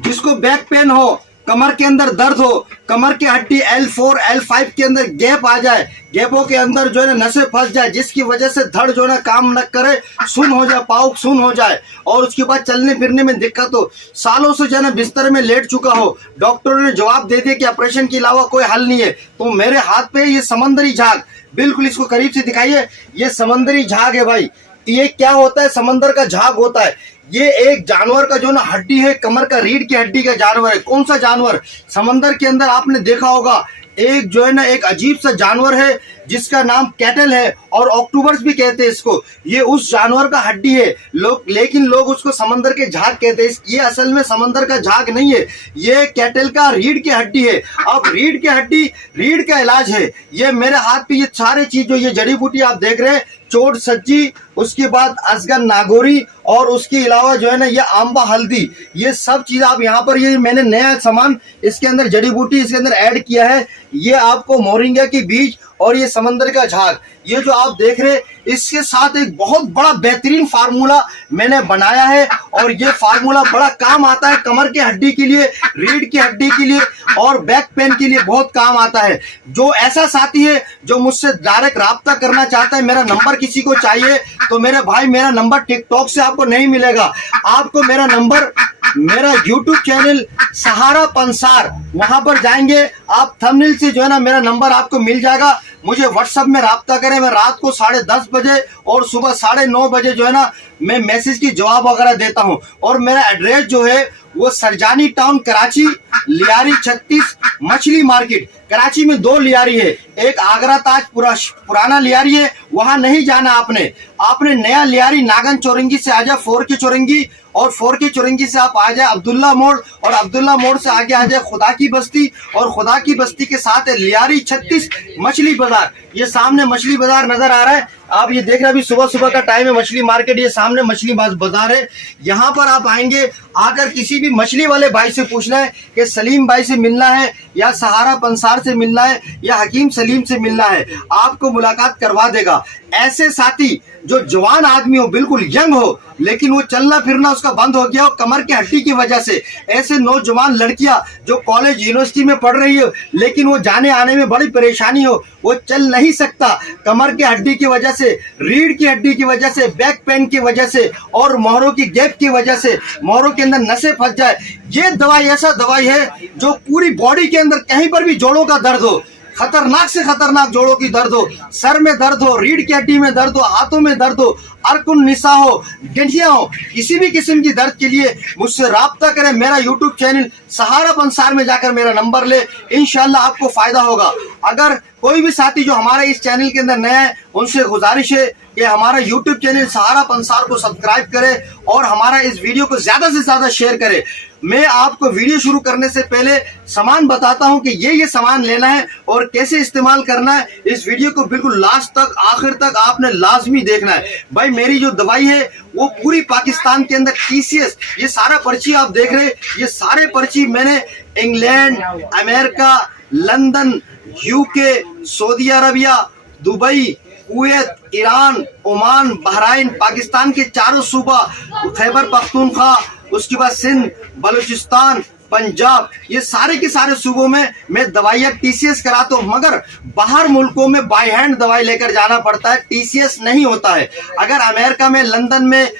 जिसको back pain हो, कमर के अंदर दर्द हो, कमर की हड्डी L4 L5 के अंदर गैप आ जाए, गैपों के अंदर जो है ना नसें फंस जाए, जिसकी वजह से धड़ जो है ना काम न करे, सुन हो जाए, पाउक सुन हो जाए और उसके बाद चलने फिरने में दिक्कत हो, सालों से जो है ना बिस्तर में लेट चुका हो, डॉक्टरों ने जवाब दे दिया कि ऑपरेशन के अलावा कोई हल नहीं है, तो मेरे हाथ पे ये समंदरी झाग, बिल्कुल इसको करीब से दिखाइए, ये समंदरी झाग है भाई। ये क्या होता है? समंदर का झाग होता है। ये एक जानवर का जो ना हड्डी है, कमर का रीढ़ की हड्डी का जानवर है। कौन सा जानवर? समंदर के अंदर आपने देखा होगा एक जो है ना एक अजीब सा जानवर है जिसका नाम कैटल है और ऑक्टोबर्स भी कहते हैं इसको। ये उस जानवर का हड्डी है लोग, लेकिन लोग उसको समंदर के झाग कहते हैं। ये असल में समंदर का झाग नहीं है, ये कैटल का रीढ़ की हड्डी है। अब रीढ़ की हड्डी, रीढ़ का इलाज है। ये मेरे हाथ पे ये सारे चीज जो ये जड़ी बूटी आप देख रहे हैं, चोट सज्जी, उसके बाद असगन नागोरी और उसके अलावा जो है ना ये आंबा हल्दी, ये सब चीज आप यहाँ पर, ये मैंने नया सामान इसके अंदर जड़ी बूटी इसके अंदर ऐड किया है। ये आपको मोरिंगा की बीज और ये समंदर का झाग, ये जो आप देख रहे हैं, इसके साथ एक बहुत बड़ा बेहतरीन फार्मूला मैंने बनाया है और ये फार्मूला बड़ा काम आता है कमर की हड्डी के लिए, रीढ़ की हड्डी के लिए और बैक पेन के लिए बहुत काम आता है। जो ऐसा साथी है जो मुझसे डायरेक्ट राब्ता करना चाहता है, मेरा नंबर किसी को चाहिए तो मेरे भाई मेरा नंबर टिकटॉक से आपको नहीं मिलेगा, आपको मेरा नंबर मेरा यूट्यूब चैनल सहारा पंसार, वहां पर जाएंगे आप, थंबनेल से जो है ना मेरा नंबर आपको मिल जाएगा। मुझे व्हाट्सएप में राब्ता करें, मैं रात को 10:30 बजे और सुबह 9:30 बजे जो है ना मैं मैसेज की जवाब वगैरह देता हूं। और मेरा एड्रेस जो है वो सरजानी टाउन कराची, लियारी 36 मछली मार्केट। कराची में 2 लियारी है, एक आगरा ताज पुराना लियारी है, वहां नहीं जाना आपने नया लियारी नागन चौरंगी से आ जाए 4 की चौरंगी, और 4 की चौरंगी से आप आ जाए अब्दुल्ला मोड़, और अब्दुल्ला मोड़ से आगे आ जाए खुदा की बस्ती, और खुदा की बस्ती के साथ है लियारी 36 मछली बाजार। ये सामने मछली बाजार नजर आ रहा है, आप ये देख रहे हैं, अभी सुबह सुबह का टाइम है, मछली मार्केट, ये सामने मछली बाजार है। यहाँ पर आप आएंगे, आकर किसी भी मछली वाले भाई से पूछना है कि सलीम भाई से मिलना है या सहारा पंसार से मिलना है या हकीम सलीम से मिलना है, आपको मुलाकात करवा देगा। ऐसे साथी जो जवान आदमी हो, बिल्कुल यंग हो, लेकिन वो चलना फिरना उसका बंद हो गया हो कमर की हड्डी की वजह से, ऐसे नौजवान लड़कियां जो कॉलेज यूनिवर्सिटी में पढ़ रही हो लेकिन वो जाने आने में बड़ी परेशानी हो, वो चल नहीं सकता कमर की हड्डी की वजह से, रीढ़ की हड्डी की वजह से, बैक पेन की वजह से और मोहरों की गैप की वजह से, मोहरों के अंदर नसें फंस जाए, ये दवाई ऐसा दवाई है जो पूरी बॉडी के अंदर कहीं पर भी जोड़ों का दर्द हो, खतरनाक से खतरनाक जोड़ों की दर्द हो, सर में दर्द हो, रीढ़ की हड्डी में दर्द हो, हाथों में दर्द हो, अरकुन निसा हो, गठिया हो, किसी भी किस्म की दर्द के लिए मुझसे राब्ता करें। मेरा यूट्यूब चैनल सहारा पंसार में जाकर मेरा नंबर ले, इंशाल्लाह आपको फायदा होगा। अगर कोई भी साथी जो हमारे इस चैनल के अंदर नया है, उनसे गुजारिश है कि हमारा यूट्यूब चैनल सहारा पंसार को सब्सक्राइब करे और हमारा इस वीडियो को ज्यादा से ज्यादा शेयर करे। मैं आपको वीडियो शुरू करने से पहले सामान बताता हूं कि ये सामान लेना है और कैसे इस्तेमाल करना है। इस वीडियो को बिल्कुल लास्ट तक, आखिर तक आपने लाजमी देखना है। भाई मेरी जो दवाई है वो पूरी पाकिस्तान के अंदर TCS, ये सारा पर्ची आप देख रहे हैं, ये सारे पर्ची मैंने England, America, London, UK, Saudi Arabia, Dubai, Kuwait, Iran, Oman, Bahrain, Pakistan के 4 सूबा, खैबर पख्तूनख्वा, उसके बाद सिंध, बलूचिस्तान, पंजाब, ये सारे के सारे सूबों में मैं दवाइयाँ TCS कराता हूँ, मगर बाहर मुल्कों में बाय हैंड दवाई लेकर जाना पड़ता है, TCS नहीं होता है। अगर अमेरिका में, लंदन में,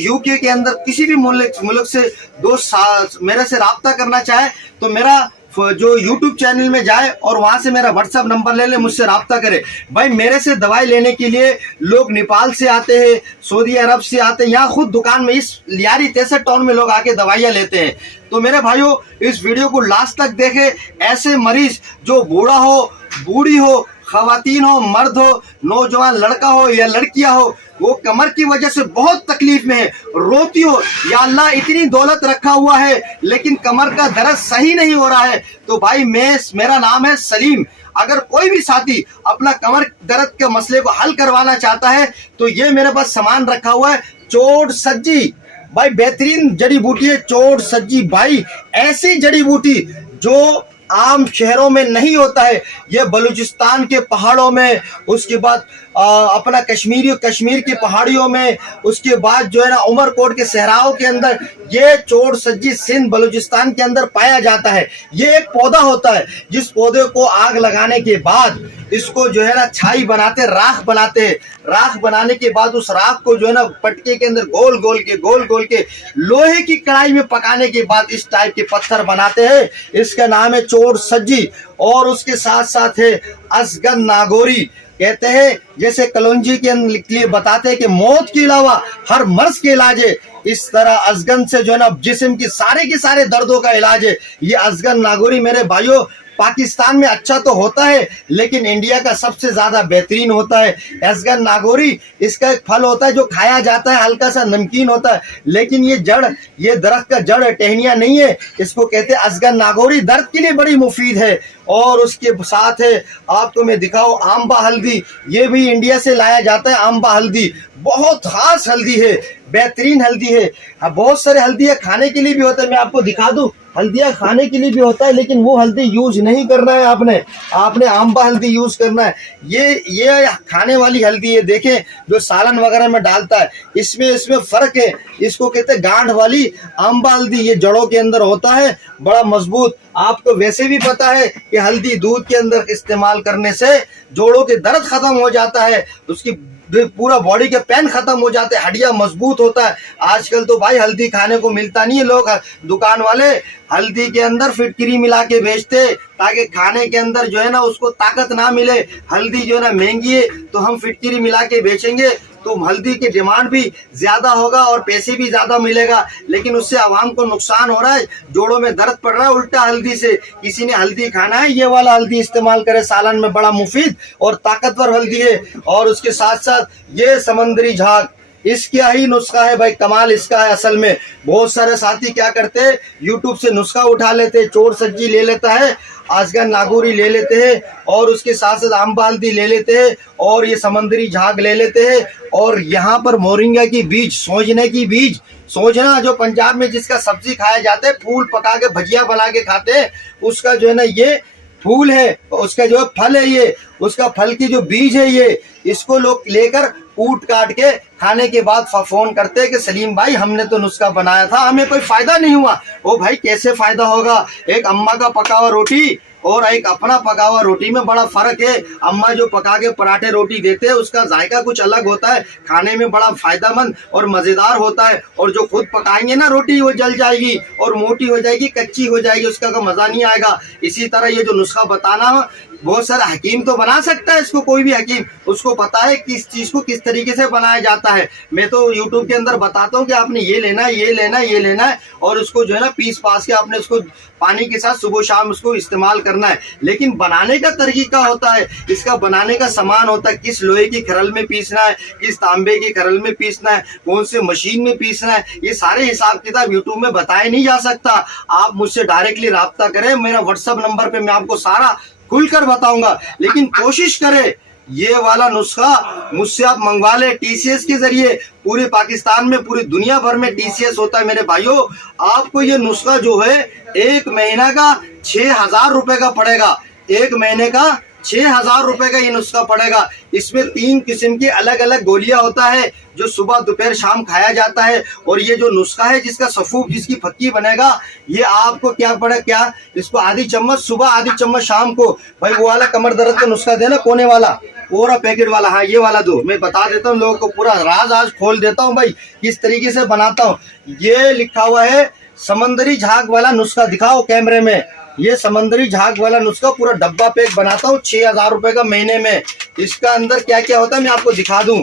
UK के अंदर किसी भी मुल्क से दोस्त मेरे से राब्ता करना चाहे तो मेरा जो YouTube चैनल में जाए और वहां से मेरा व्हाट्सएप नंबर ले ले, मुझसे राब्ता करे। भाई मेरे से दवाई लेने के लिए लोग नेपाल से आते हैं, सऊदी अरब से आते हैं, यहाँ खुद दुकान में इस लियारी 63 टाउन में लोग आके दवाइयाँ लेते हैं। तो मेरे भाइयों इस वीडियो को लास्ट तक देखे। ऐसे मरीज जो बूढ़ा हो, बूढ़ी हो, खवातीन हो, मर्द हो, नौजवान लड़का हो या लड़कियां हो, वो कमर की वजह से बहुत तकलीफ में है, रोती हो, या अल्लाह इतनी दौलत रखा हुआ है लेकिन कमर का दर्द सही नहीं हो रहा है, तो भाई मेरा नाम है सलीम। अगर कोई भी साथी अपना कमर दर्द के मसले को हल करवाना चाहता है तो ये मेरे पास सामान रखा हुआ है, चोट सज्जी। भाई बेहतरीन जड़ी बूटी है चोट सज्जी। भाई ऐसी जड़ी बूटी जो आम शहरों में नहीं होता है, ये बलूचिस्तान के पहाड़ों में, उसके बाद अपना कश्मीर की पहाड़ियों में, उसके बाद जो है ना उमरकोट के सहराओं के अंदर, ये चोर सज्जी सिंध बलूचिस्तान के अंदर पाया जाता है। ये एक पौधा होता है जिस पौधे को आग लगाने के बाद इसको जो है ना छाई बनाते, राख बनाते हैं। राख बनाने के बाद उस राख को जो है ना पटके के अंदर गोल गोल के लोहे की कढ़ाई में पकाने के बाद इस टाइप के पत्थर बनाते हैं। इसका नाम है चोर सज्जी। और उसके साथ साथ है असगन नागोरी। कहते हैं जैसे कलौंजी के लिए बताते हैं कि मौत के अलावा हर मर्ज के इलाज है, इस तरह अजगन से जो है ना जिस्म की सारे दर्दों का इलाज है। ये अजगन नागोरी मेरे भाइयों पाकिस्तान में अच्छा तो होता है, लेकिन इंडिया का सबसे ज्यादा बेहतरीन होता है अजगन नागोरी। इसका एक फल होता है जो खाया जाता है, हल्का सा नमकीन होता है, लेकिन ये जड़, ये दरख्त का जड़ है, टहनियां नहीं है। इसको कहते हैं अजगन नागोरी, दर्द के लिए बड़ी मुफीद है। और उसके साथ है, आपको मैं दिखाऊं, आंबा हल्दी। ये भी इंडिया से लाया जाता है। आंबा हल्दी बहुत खास हल्दी है, बेहतरीन हल्दी है। बहुत सारे हल्दियां खाने के लिए भी होता है, मैं आपको दिखा दूं। हल्दियां खाने के लिए भी होता है, लेकिन वो हल्दी यूज नहीं करना है आपने आंबा हल्दी यूज करना है। ये खाने वाली हल्दी है, देखें जो सालन वगैरह में डालता है, इसमें फर्क है। इसको कहते हैं गांठ वाली आंबा हल्दी। ये जड़ों के अंदर होता है, बड़ा मजबूत। आपको वैसे भी पता है कि हल्दी दूध के अंदर इस्तेमाल करने से जोड़ों के दर्द खत्म हो जाता है, उसकी पूरा बॉडी के पेन खत्म हो जाते हैं, हड्डियां मजबूत होता है। आजकल तो भाई हल्दी खाने को मिलता नहीं है, लोग दुकान वाले हल्दी के अंदर फिटकरी मिला के बेचते ताकि खाने के अंदर जो है ना उसको ताकत ना मिले। हल्दी जो है ना महंगी है, तो हम फिटकरी मिला के बेचेंगे तो हल्दी की डिमांड भी ज्यादा होगा और पैसे भी ज्यादा मिलेगा, लेकिन उससे आवाम को नुकसान हो रहा है, जोड़ों में दर्द पड़ रहा है उल्टा हल्दी से। किसी ने हल्दी खाना है, ये वाला हल्दी इस्तेमाल करे, सालन में बड़ा मुफीद और ताकतवर हल्दी है। और उसके साथ साथ ये समंदरी झाग, इसका ही नुस्खा है भाई, कमाल इसका है असल में। बहुत सारे साथी क्या करते हैं, यूट्यूब से नुस्खा उठा लेते हैं, चोर सज्जी ले लेता है, अजगन नागोरी ले लेते हैं, और उसके साथ साथ आंबा हल्दी ले लेते हैं, और ये समंदरी झाग ले लेते हैं, और यहाँ पर मोरिंगा की बीज, सोजने की बीज, सोजना जो पंजाब में जिसका सब्जी खाया जाता है, फूल पका के भजिया बना के खाते हैं, उसका जो है ना ये फूल है, उसका जो है फल है, ये उसका फल की जो बीज है, ये इसको लोग लेकर कूट काट के खाने के बाद फोन करते हैं कि सलीम भाई हमने तो नुस्खा बनाया था, हमें कोई फायदा नहीं हुआ। ओ भाई कैसे फायदा होगा, एक अम्मा का पका हुआ रोटी और एक अपना पका हुआ रोटी में बड़ा फर्क है। अम्मा जो पका के पराठे रोटी देते हैं उसका जायका कुछ अलग होता है, खाने में बड़ा फायदेमंद और मजेदार होता है, और जो खुद पकाएंगे ना रोटी वो जल जाएगी और मोटी हो जाएगी, कच्ची हो जाएगी, उसका कोई मजा नहीं आएगा। इसी तरह ये जो नुस्खा बताना, बहुत सारा हकीम तो बना सकता है इसको, कोई भी हकीम, उसको पता है किस चीज को किस तरीके से बनाया जाता है। मैं तो यूट्यूब के अंदर बताता हूँ कि आपने ये लेना है, ये लेना है, ये लेना है, और उसको जो है ना पीस पास के आपने उसको पानी के साथ सुबह शाम उसको इस्तेमाल करना है। लेकिन बनाने का तरीका होता है, इसका बनाने का सामान होता है, किस लोहे की खरल में पीसना है, किस तांबे की खरल में पीसना है, कौन से मशीन में पीसना है, ये सारे हिसाब किताब यूट्यूब में बताया नहीं जा सकता। आप मुझसे डायरेक्टली रब्ता करें, मेरा व्हाट्सएप नंबर पे मैं आपको सारा खुलकर बताऊंगा। लेकिन कोशिश करें ये वाला नुस्खा मुझसे आप मंगवा ले टीसीएस के जरिए। पूरे पाकिस्तान में, पूरी दुनिया भर में टीसीएस होता है मेरे भाइयों। आपको ये नुस्खा जो है 1 महीना का 6000 रुपए का पड़ेगा, 1 महीने का 6000 रुपए का ये नुस्खा पड़ेगा। इसमें 3 किस्म की अलग अलग गोलियां होता है जो सुबह दोपहर शाम खाया जाता है। और ये जो नुस्खा है जिसका सफूफ, जिसकी फक्की बनेगा, ये आपको क्या पड़े, क्या इसको आधी चम्मच सुबह, आधी चम्मच शाम को। भाई वो वाला कमर दर्द का नुस्खा देना, कोने वाला पूरा पैकेट वाला, हाँ ये वाला दो। मैं बता देता हूँ लोगों को, पूरा राज आज खोल देता हूँ भाई किस तरीके से बनाता हूँ। ये लिखा हुआ है समंदरी झाग वाला नुस्खा, दिखाओ कैमरे में। ये समंदरी झाग वाला नुस्खा पूरा डब्बा पैक बनाता हूँ 6000 रुपए का महीने में। इसका अंदर क्या क्या होता है मैं आपको दिखा दूं।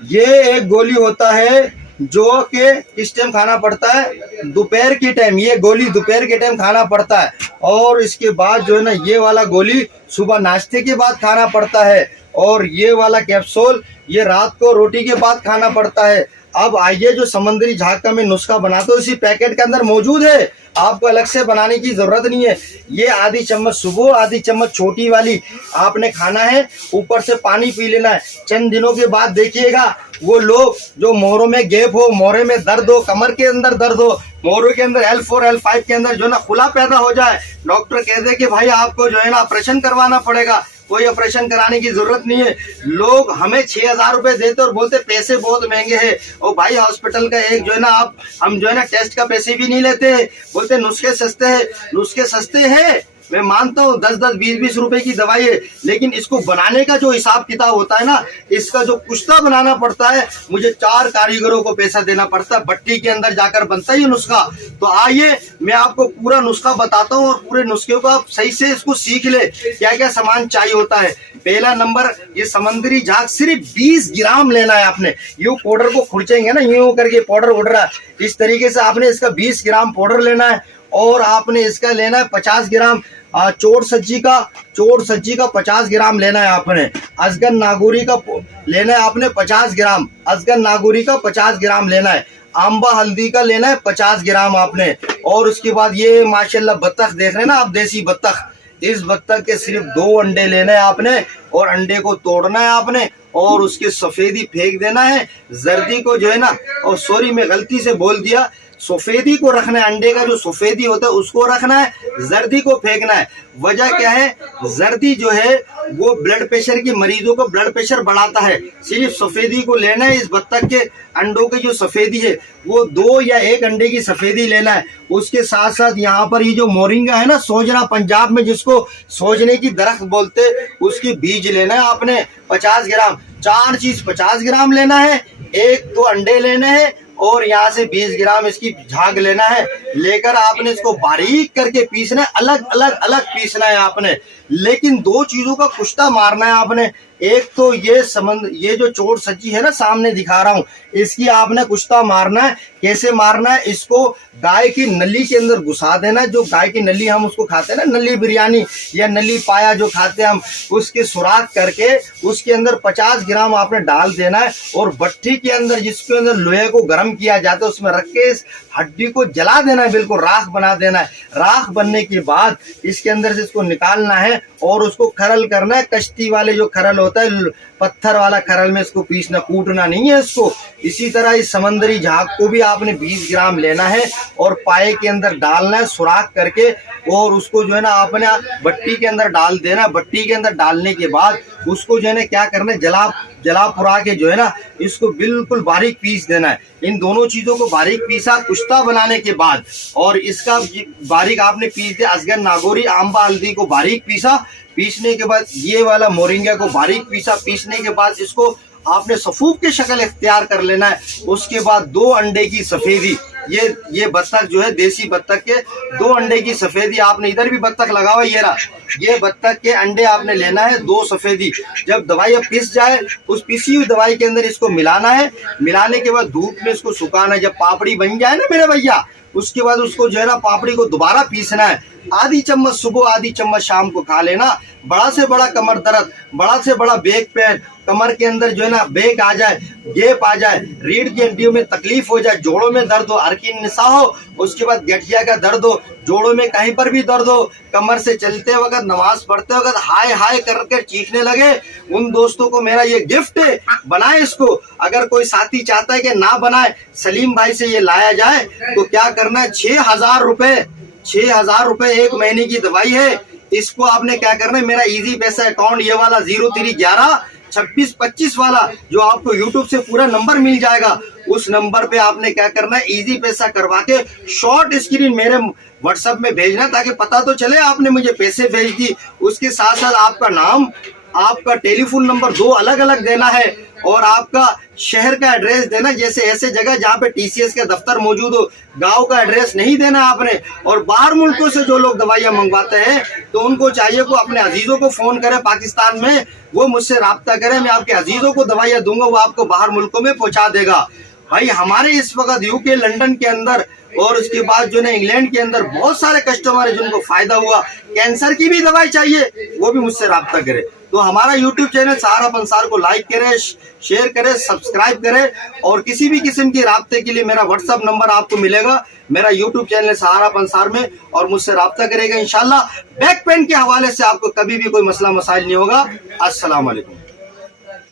ये एक गोली होता है जो कि किस टाइम खाना पड़ता है, दोपहर की टाइम, ये गोली दोपहर के टाइम खाना पड़ता है। और इसके बाद जो है ना ये वाला गोली सुबह नाश्ते के बाद खाना पड़ता है। और ये वाला कैप्सूल ये रात को रोटी के बाद खाना पड़ता है। अब आइए जो समंदरी झाग का मैं नुस्खा बनाता हूँ इसी पैकेट के अंदर मौजूद है, आपको अलग से बनाने की जरूरत नहीं है। ये आधी चम्मच सुबह, आधी चम्मच छोटी वाली आपने खाना है, ऊपर से पानी पी लेना है। चंद दिनों के बाद देखिएगा वो लोग जो मोहरों में गैप हो, मोहरे में दर्द हो, कमर के अंदर दर्द हो, मोहरों के अंदर L4 L5 के अंदर जो ना खुला पैदा हो जाए, डॉक्टर कह दे कि भाई आपको जो है ना ऑपरेशन करवाना पड़ेगा, कोई ऑपरेशन कराने की जरूरत नहीं है। लोग हमें 6,000 रुपए देते और बोलते पैसे बहुत महंगे हैं। और भाई हॉस्पिटल का एक जो है ना हम जो है ना टेस्ट का पैसे भी नहीं लेते, बोलते नुस्खे सस्ते हैं। नुस्खे सस्ते हैं, मैं मानता हूँ 10-10, 20-20 रुपए की दवाई है, लेकिन इसको बनाने का जो हिसाब किताब होता है ना, इसका जो कुश्ता बनाना पड़ता है, मुझे 4 कारीगरों को पैसा देना पड़ता है, भट्टी के अंदर जाकर बनता है ये नुस्खा। तो आइए मैं आपको पूरा नुस्खा बताता हूँ और पूरे नुस्खे को आप सही से इसको सीख ले, क्या क्या सामान चाहिए होता है। पहला नंबर, ये समुद्री झाग सिर्फ 20 ग्राम लेना है आपने। यूं पाउडर को खुरचेंगे ना, यूं करके पाउडर उड़ रहा है, इस तरीके से आपने इसका 20 ग्राम पाउडर लेना है। और आपने इसका लेना है 50 ग्राम चोर सज्जी का 50 ग्राम लेना है आपने। अजगर नागौरी का लेना है आपने 50 ग्राम, अजगर नागौरी का 50 ग्राम लेना है। आंबा हल्दी का लेना है 50 ग्राम आपने। और उसके बाद ये माशाल्लाह बत्तख देख रहे हैं ना आप, देसी बत्तख, इस बत्तख के सिर्फ 2 अंडे लेने हैं आपने और अंडे को तोड़ना है आपने और उसकी सफेदी फेंक देना है। जर्दी को जो है ना, और सॉरी मैं गलती से बोल दिया, सफेदी को रखना है, अंडे का जो सफेदी होता है उसको रखना है, जर्दी को फेंकना है। वजह क्या है, जर्दी जो है वो ब्लड प्रेशर की मरीजों को ब्लड प्रेशर बढ़ाता है। सिर्फ सफेदी को लेना है, इस बत्तख के अंडों की जो सफेदी है वो 2 या 1 अंडे की सफेदी लेना है। उसके साथ साथ यहाँ पर ये जो मोरिंगा है ना, सोजना पंजाब में जिसको सोजने की दरख्त बोलते, उसकी बीज लेना है आपने 50 ग्राम। 4 चीज 50 ग्राम लेना है, 1-2 अंडे लेने हैं और यहाँ से 20 ग्राम इसकी झाग लेना है। लेकर आपने इसको बारीक करके पीसना है, अलग अलग पीसना है आपने। लेकिन 2 चीजों का कुश्ता मारना है आपने। एक तो ये जो चोर सज्जी है ना सामने दिखा रहा हूँ, इसकी आपने कुश्ता मारना है। कैसे मारना है, इसको गाय की नली के अंदर घुसा देना है। जो गाय की नली हम उसको खाते हैं ना, नली बिरयानी या नली पाया जो खाते हैं हम, उसके सुराख करके उसके अंदर 50 ग्राम आपने डाल देना है। और भट्टी के अंदर जिसके अंदर लोहे को गर्म किया जाता है उसमें रख के इस हड्डी को जला देना है, बिल्कुल राख बना देना है। राख बनने के बाद इसके अंदर से इसको निकालना है और उसको खरल करना है। कश्ती वाले जो खरल होता है, पत्थर वाला खरल में इसको पीसना, कूटना नहीं है इसको। इसी तरह इस समंदरी झाग को भी आपने 20 ग्राम लेना है और पाए के अंदर डालना है सुराख करके, और उसको जो है ना आपने भट्टी के अंदर डाल देना। भट्टी के अंदर डालने के बाद उसको जो है ना क्या करना है, जला पुरा के जो है ना इसको बिल्कुल बारीक पीस देना है। इन दोनों चीजों को बारीक पीसा कुश्ता बनाने के बाद, और इसका बारीक आपने पीस दिया। अजगर नागौरी आंबा हल्दी को बारीक पीसा, पीसने के बाद ये वाला मोरिंगा को बारीक पीसा, पीसने के बाद इसको आपने सफूफ की शक्ल इख्तियार कर लेना है। उसके बाद 2 अंडे की सफेदी, ये बत्तख जो है देसी बत्तख के 2 अंडे की सफेदी, आपने इधर भी बत्तख लगा हुआ, ये रहा, ये बत्तख के अंडे आपने लेना है 2 सफेदी। जब दवाई अब पिस जाए, उस पिसी हुई दवाई के अंदर इसको मिलाना है। मिलाने के बाद धूप में इसको सुखाना है। जब पापड़ी बन जाए ना मेरे भैया, उसके बाद उसको जो है ना पापड़ी को दोबारा पीसना है। आधी चम्मच सुबह, आधी चम्मच शाम को खा लेना। बड़ा से बड़ा कमर दर्द, बड़ा से बड़ा बैक पेन, कमर के अंदर जो है ना बैक आ जाए, गैप आ जाए, रीढ़ की हड्डियों में तकलीफ हो जाए, जोड़ों में दर्द हो, अरकीन निसा हो, उसके बाद गठिया का दर्द हो, जोड़ों में कहीं पर भी दर्द हो, कमर से चलते वक्त, नमाज पढ़ते वक्त हाय हाय करके चीखने लगे, उन दोस्तों को मेरा ये गिफ्ट है, बनाए इसको। अगर कोई साथी चाहता है कि ना बनाए, सलीम भाई से ये लाया जाए, तो क्या करना है, 6,000 रुपए 1 महीने की दवाई है। इसको आपने क्या करना है, मेरा इजी पैसा अकाउंट ये वाला 03112625 वाला जो आपको यूट्यूब से पूरा नंबर मिल जाएगा, उस नंबर पे आपने क्या करना है, इजी पैसा करवा के शॉर्ट स्क्रीन मेरे व्हाट्सएप में भेजना, ताकि पता तो चले आपने मुझे पैसे भेज दी। उसके साथ साथ आपका नाम, आपका टेलीफोन नंबर 2 अलग अलग देना है और आपका शहर का एड्रेस देना। जैसे ऐसे जगह जहाँ पे टीसीएस का दफ्तर मौजूद हो, गांव का एड्रेस नहीं देना आपने। और बाहर मुल्कों से जो लोग दवाइयां मंगवाते हैं तो उनको चाहिए को अपने अजीजों को फोन करें पाकिस्तान में, वो मुझसे राब्ता करें, मैं आपके अजीजों को दवाइयां दूंगा, वो आपको बाहर मुल्कों में पहुंचा देगा। भाई हमारे इस वक्त यूके, लंदन के अंदर और उसके बाद जो है इंग्लैंड के अंदर बहुत सारे कस्टमर है जिनको फायदा हुआ। कैंसर की भी दवाई चाहिए, वो भी मुझसे राब्ता करे। तो हमारा यूट्यूब चैनल सहारा पंसार को लाइक करें, शेयर करें, सब्सक्राइब करें। और किसी भी किस्म की राब्ते के लिए मेरा व्हाट्सएप नंबर आपको मिलेगा मेरा यूट्यूब चैनल सहारा पंसार में, और मुझसे राब्ता करेगा इंशाल्लाह। बैक पेन के हवाले से आपको कभी भी कोई मसला मसाइल नहीं होगा। अस्सलाम वालेकुम।